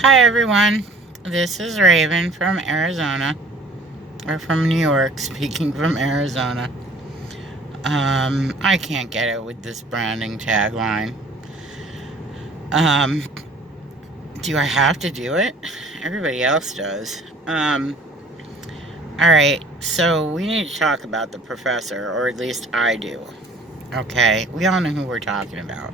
Hi everyone, this is Raven from Arizona, or from New York, speaking from Arizona. I can't get it with this branding tagline. Um, do I have to do it? Everybody else does. Alright, so we need to talk about the professor, or at least I do. Okay, we all know who we're talking about.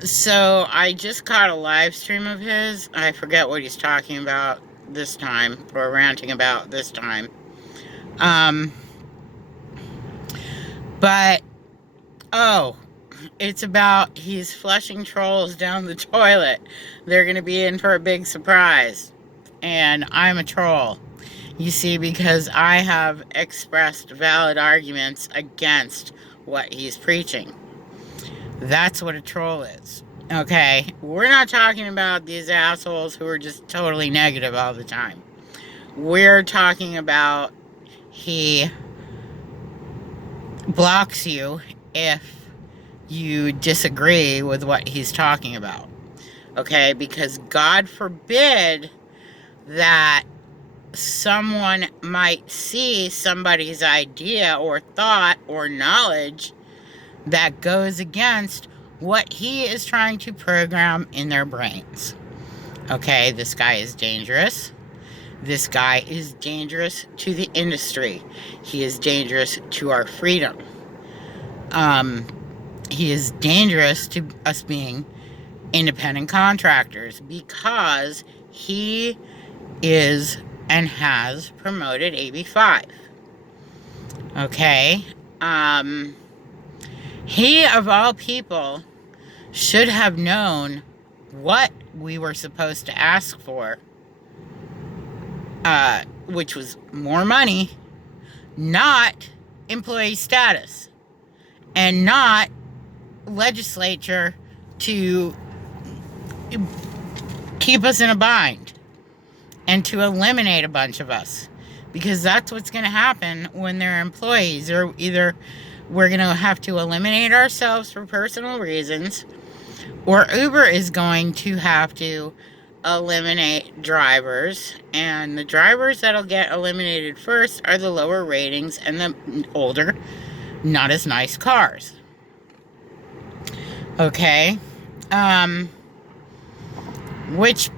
So I just caught a live stream of his. I forget what he's talking about this time, or ranting about this time. But, oh, it's about he's flushing trolls down the toilet. They're going to be in for a big surprise. And I'm a troll. You see, because I have expressed valid arguments against what he's preaching. That's what a troll is. Okay? We're not talking about these assholes who are just totally negative all the time. We're talking about he blocks you if you disagree with what he's talking about. Okay? Because God forbid that someone might see somebody's idea or thought or knowledge that goes against what he is trying to program in their brains. Okay, this guy is dangerous. This guy is dangerous to the industry. He is dangerous to our freedom. He is dangerous to us being independent contractors because he is and has promoted AB5. Okay? He, of all people, should have known what we were supposed to ask for, which was more money, not employee status, and not legislature to keep us in a bind and to eliminate a bunch of us, because that's what's going to happen when they're employees. Or either we're going to have to eliminate ourselves for personal reasons, or Uber is going to have to eliminate drivers, and the drivers that'll get eliminated first are the lower ratings and the older, not as nice cars. Okay? Which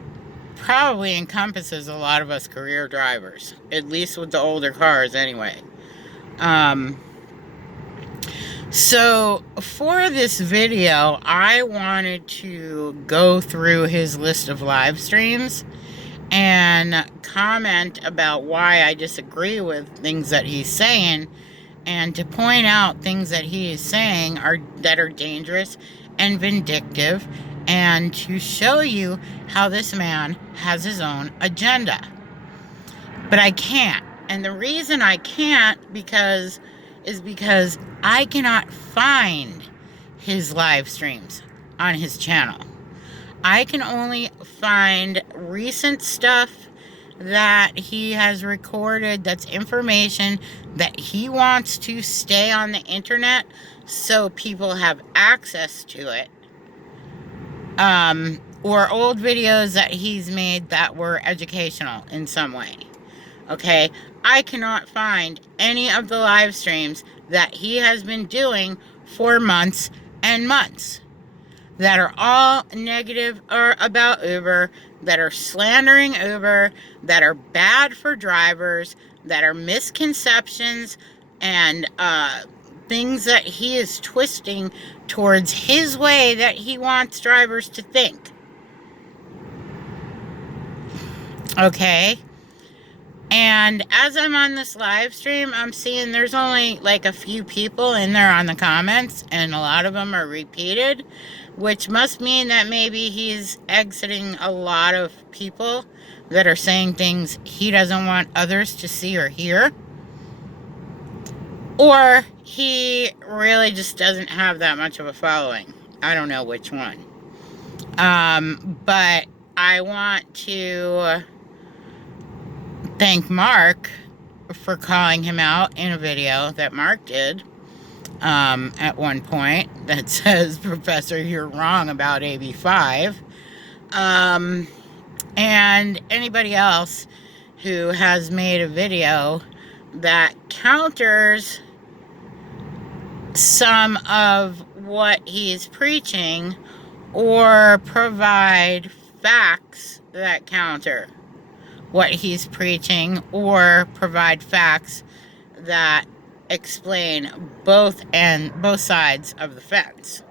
probably encompasses a lot of us career drivers, at least with the older cars anyway. So for this video, I wanted to go through his list of live streams and comment about why I disagree with things that he's saying, and to point out things that he is saying that are dangerous and vindictive, and to show you how this man has his own agenda. But I can't. And the reason I can't is because I cannot find his live streams on his channel. I can only find recent stuff that he has recorded that's information that he wants to stay on the internet so people have access to it. Or old videos that he's made that were educational in some way. Okay, I cannot find any of the live streams that he has been doing for months and months that are all negative or about Uber, that are slandering Uber, that are bad for drivers, that are misconceptions and things that he is twisting towards his way that he wants drivers to think. Okay? And as I'm on this live stream, I'm seeing there's only like a few people in there on the comments, and a lot of them are repeated, which must mean that maybe he's exiting a lot of people that are saying things he doesn't want others to see or hear. Or he really just doesn't have that much of a following. I don't know which one. But I want to thank Mark for calling him out in a video that Mark did at one point that says, "Professor, you're wrong about AB5." And anybody else who has made a video that counters some of what he's preaching or provide facts that counter what he's preaching or provide facts that explain both sides of the fence,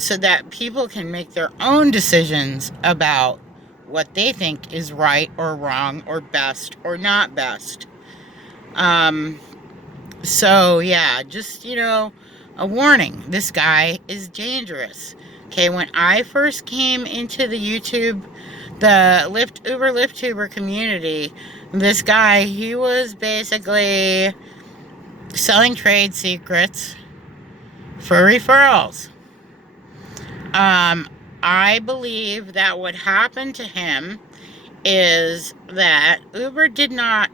so that people can make their own decisions about what they think is right or wrong or best or not best. So yeah, just, a warning. This guy is dangerous. Okay, when I first came into the Uber Lyft tuber community, this guy, he was basically selling trade secrets for referrals. I believe that what happened to him is that Uber did not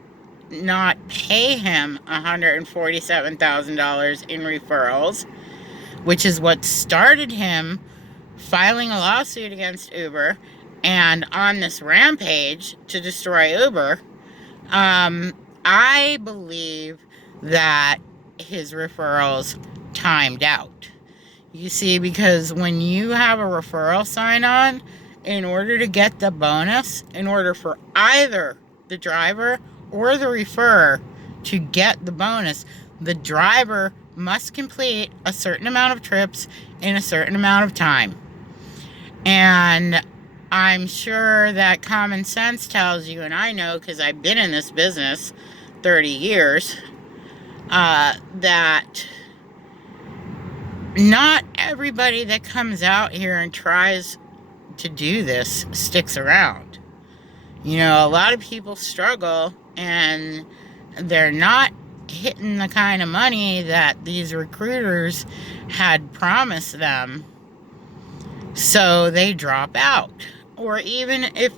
pay him $147,000 in referrals, which is what started him filing a lawsuit against Uber and on this rampage to destroy Uber. I believe that his referrals timed out. You see, because when you have a referral sign on, in order to get the bonus, in order for either the driver or the referrer to get the bonus, the driver must complete a certain amount of trips in a certain amount of time. And I'm sure that common sense tells you, and I know because I've been in this business 30 years, that not everybody that comes out here and tries to do this sticks around. A lot of people struggle and they're not hitting the kind of money that these recruiters had promised them, so they drop out. Or even if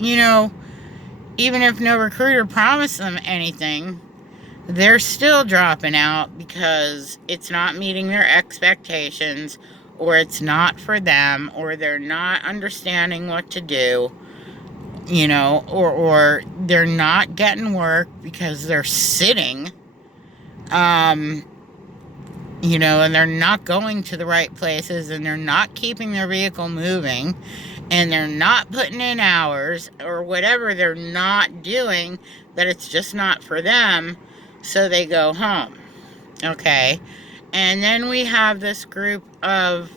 no recruiter promised them anything, they're still dropping out because it's not meeting their expectations, or it's not for them, or they're not understanding what to do, or they're not getting work because they're sitting, and they're not going to the right places, and they're not keeping their vehicle moving, and they're not putting in hours, or whatever they're not doing, that it's just not for them. So they go home, okay? And then we have this group of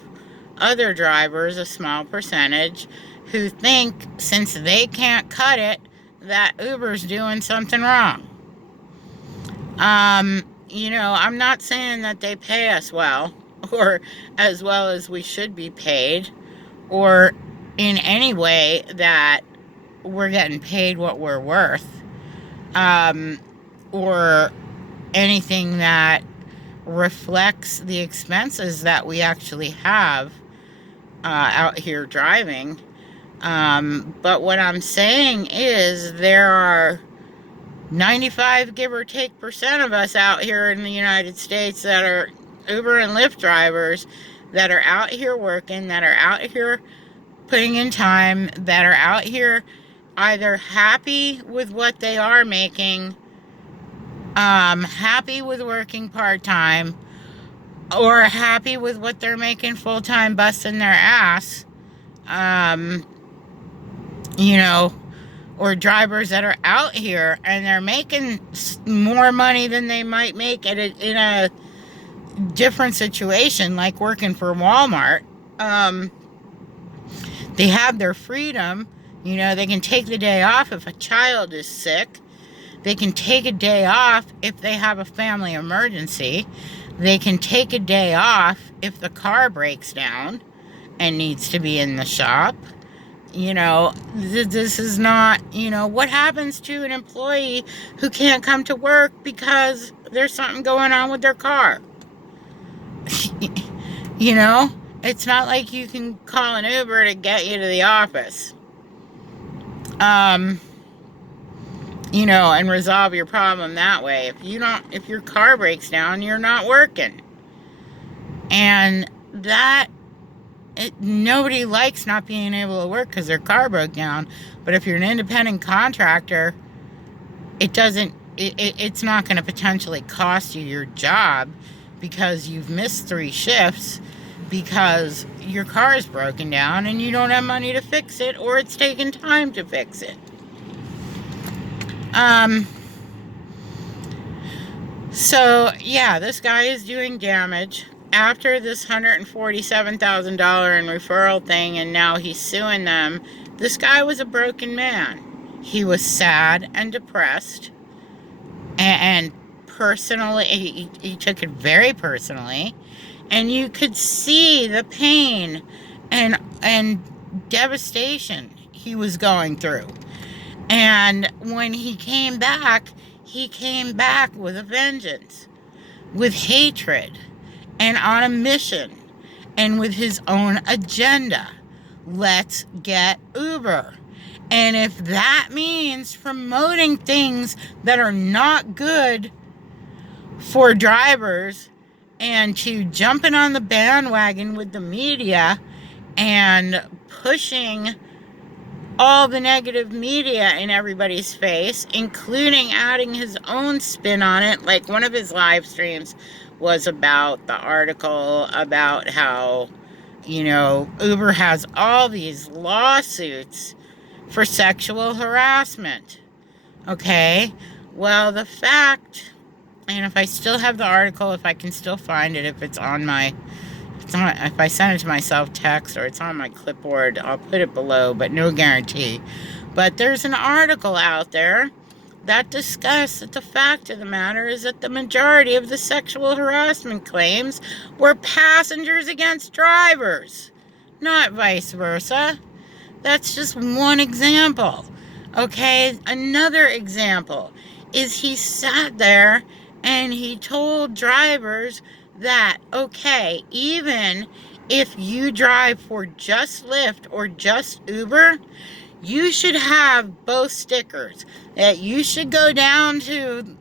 other drivers, a small percentage, who think since they can't cut it, that Uber's doing something wrong. I'm not saying that they pay us well, or as well as we should be paid, or in any way that we're getting paid what we're worth, or anything that reflects the expenses that we actually have out here driving. But what I'm saying is there are 95, give or take, % of us out here in the United States that are Uber and Lyft drivers, that are out here working, that are out here putting in time, that are out here either happy with what they are making, happy with working part-time, or happy with what they're making full-time, busting their ass, or drivers that are out here and they're making more money than they might make in a different situation, like working for Walmart. They have their freedom. They can take the day off if a child is sick. They can take a day off if they have a family emergency. They can take a day off if the car breaks down and needs to be in the shop. This is not, what happens to an employee who can't come to work because there's something going on with their car? It's not like you can call an Uber to get you to the office. And resolve your problem that way. If your car breaks down, you're not working. And that nobody likes not being able to work because their car broke down. But if you're an independent contractor, it's not going to potentially cost you your job because you've missed 3 shifts because your car is broken down and you don't have money to fix it, or it's taken time to fix it. So yeah, this guy is doing damage after this $147,000 in referral thing, and now he's suing them. This guy was a broken man. He was sad and depressed, and personally, he took it very personally, and you could see the pain and devastation he was going through. And when he came back with a vengeance, with hatred, and on a mission, and with his own agenda. Let's get Uber. And if that means promoting things that are not good for drivers, and to jumping on the bandwagon with the media and pushing all the negative media in everybody's face, including adding his own spin on it, like one of his live streams was about the article about how, Uber has all these lawsuits for sexual harassment. Okay? Well, the fact, and if I still have the article, if I can still find it, if I send it to myself text or it's on my clipboard, I'll put it below, but no guarantee. But there's an article out there that discussed that the fact of the matter is that the majority of the sexual harassment claims were passengers against drivers, not vice versa. That's just one example. Okay, another example is he sat there and he told drivers that, okay, even if you drive for just Lyft or just Uber, you should have both stickers. That you should go down to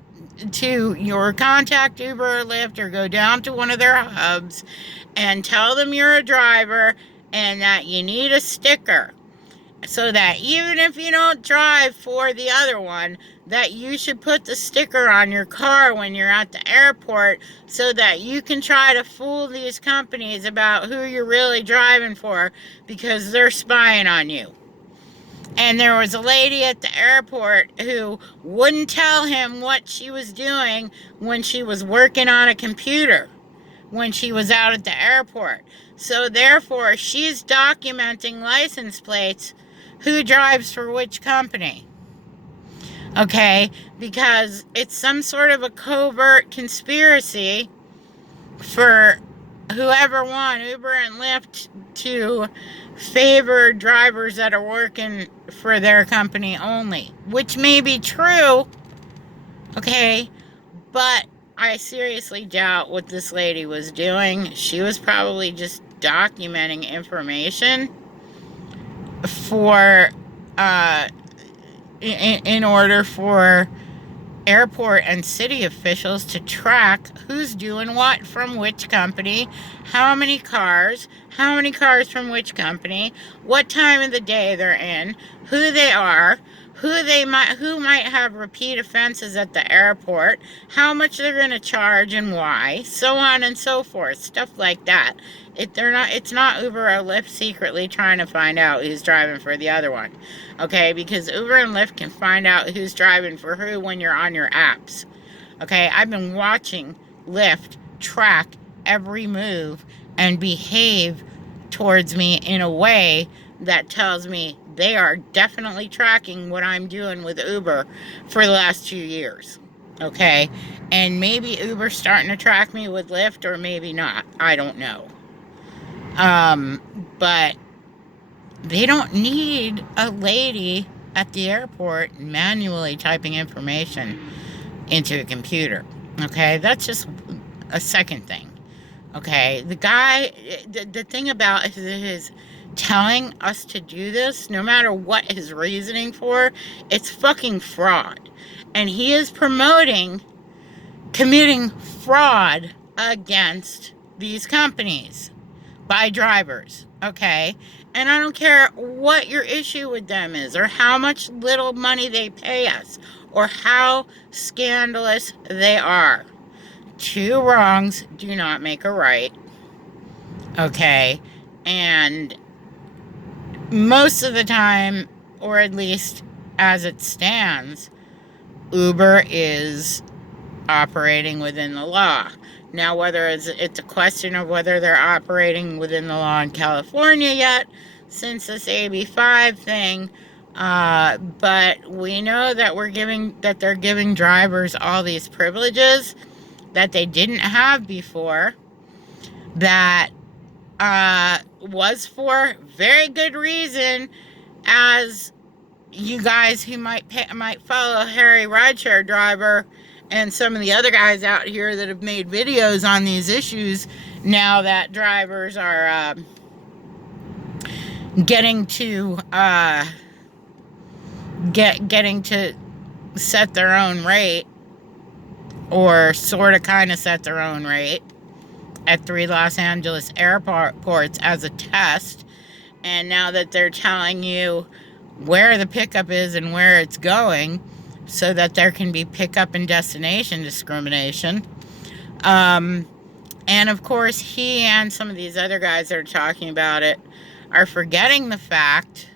your contact Uber or Lyft, or go down to one of their hubs and tell them you're a driver and that you need a sticker, so that even if you don't drive for the other one, that you should put the sticker on your car when you're at the airport, so that you can try to fool these companies about who you're really driving for, because they're spying on you. And there was a lady at the airport who wouldn't tell him what she was doing when she was working on a computer, when she was out at the airport. So therefore, she's documenting license plates, who drives for which company. Okay, because it's some sort of a covert conspiracy for whoever won, Uber and Lyft, to favor drivers that are working for their company only, which may be true, okay, but I seriously doubt what this lady was doing. She was probably just documenting information for in order for airport and city officials to track who's doing what from which company, how many cars from which company, what time of the day they're in, who they are, who might have repeat offenses at the airport, how much they're going to charge and why, so on and so forth, stuff like that. It's not Uber or Lyft secretly trying to find out who's driving for the other one. Okay, because Uber and Lyft can find out who's driving for who when you're on your apps. Okay, I've been watching Lyft track every move and behave towards me in a way that tells me they are definitely tracking what I'm doing with Uber for the last 2 years. Okay, and maybe Uber's starting to track me with Lyft, or maybe not. I don't know. But they don't need a lady at the airport manually typing information into a computer. Okay, that's just a second thing. Okay, the guy, the thing about his telling us to do this, no matter what his reasoning for, it's fucking fraud. And he is promoting committing fraud against these companies by drivers. okay? And I don't care what your issue with them is, or how much little money they pay us, or how scandalous they are. Two wrongs do not make a right, okay? And most of the time, or at least as it stands, Uber is operating within the law. Now, whether it's a question of whether they're operating within the law in California yet, since this AB5 thing, but we know that they're giving drivers all these privileges that they didn't have before. That was for very good reason, as you guys who might follow Harry Rideshare Driver and some of the other guys out here that have made videos on these issues, now that drivers are getting to set their own rate, or sort of kind of set their own rate at 3 Los Angeles airports as a test. And now that they're telling you where the pickup is and where it's going, so that there can be pickup and destination discrimination. And of course, he and some of these other guys that are talking about it are forgetting the fact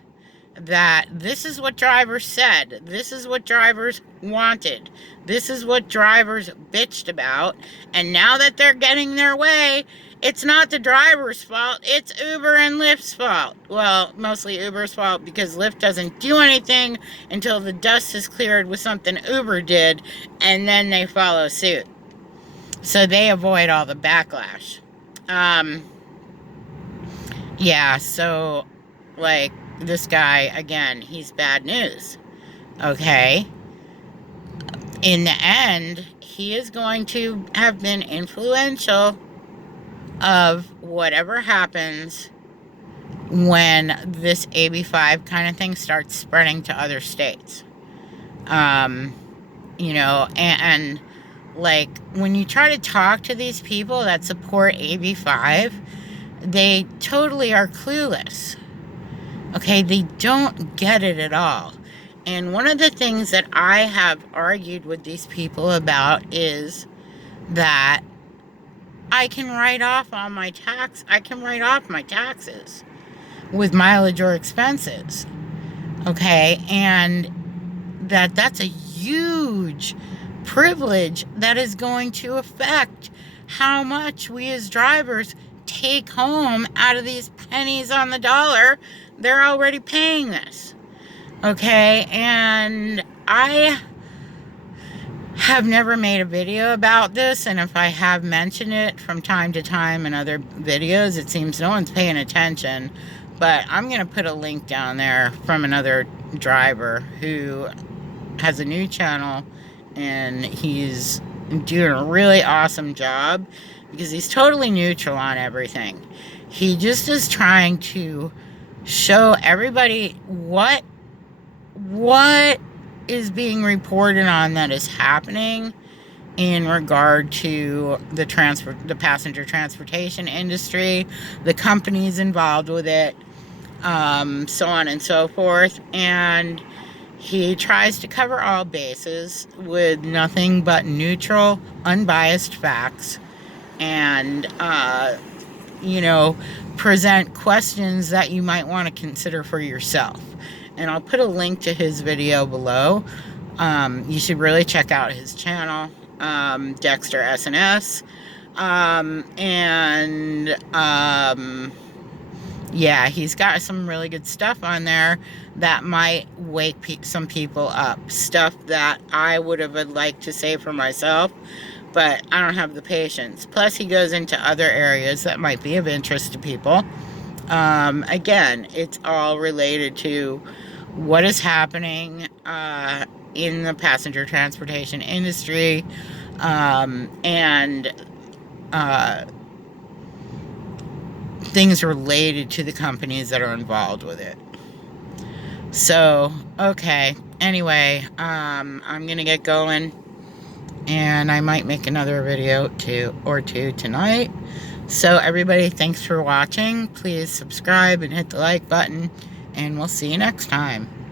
that this is what drivers said. This is what drivers wanted. This is what drivers bitched about. And now that they're getting their way, it's not the driver's fault. It's Uber and Lyft's fault. Well, mostly Uber's fault, because Lyft doesn't do anything until the dust is cleared with something Uber did, and then they follow suit. So they avoid all the backlash. Yeah, so, like, this guy, again, he's bad news. Okay? In the end, he is going to have been influential of whatever happens when this AB5 kind of thing starts spreading to other states. You know, and like, when you try to talk to these people that support AB5, they totally are clueless. Okay, they don't get it at all. And one of the things that I have argued with these people about is that I can write off my taxes with mileage or expenses. Okay, and that's a huge privilege that is going to affect how much we as drivers take home out of these pennies on the dollar. They're already paying this. Okay, and I have never made a video about this, and if I have mentioned it from time to time in other videos, it seems no one's paying attention. But I'm going to put a link down there from another driver who has a new channel, and he's doing a really awesome job because he's totally neutral on everything. He just is trying to show everybody what is being reported on that is happening in regard to the passenger transportation industry, the companies involved with it, so on and so forth. And he tries to cover all bases with nothing but neutral, unbiased facts, and you know, present questions that you might want to consider for yourself. And I'll put a link to his video below. You should really check out his channel, Dexter SNS. Yeah, he's got some really good stuff on there that might wake some people up. Stuff that I would have liked to say for myself, but I don't have the patience. Plus, he goes into other areas that might be of interest to people. Again, it's all related to what is happening in the passenger transportation industry, and things related to the companies that are involved with it. So, okay. Anyway, I'm going to get going, and I might make another video or two tonight. So everybody, thanks for watching. Please subscribe and hit the like button, and we'll see you next time.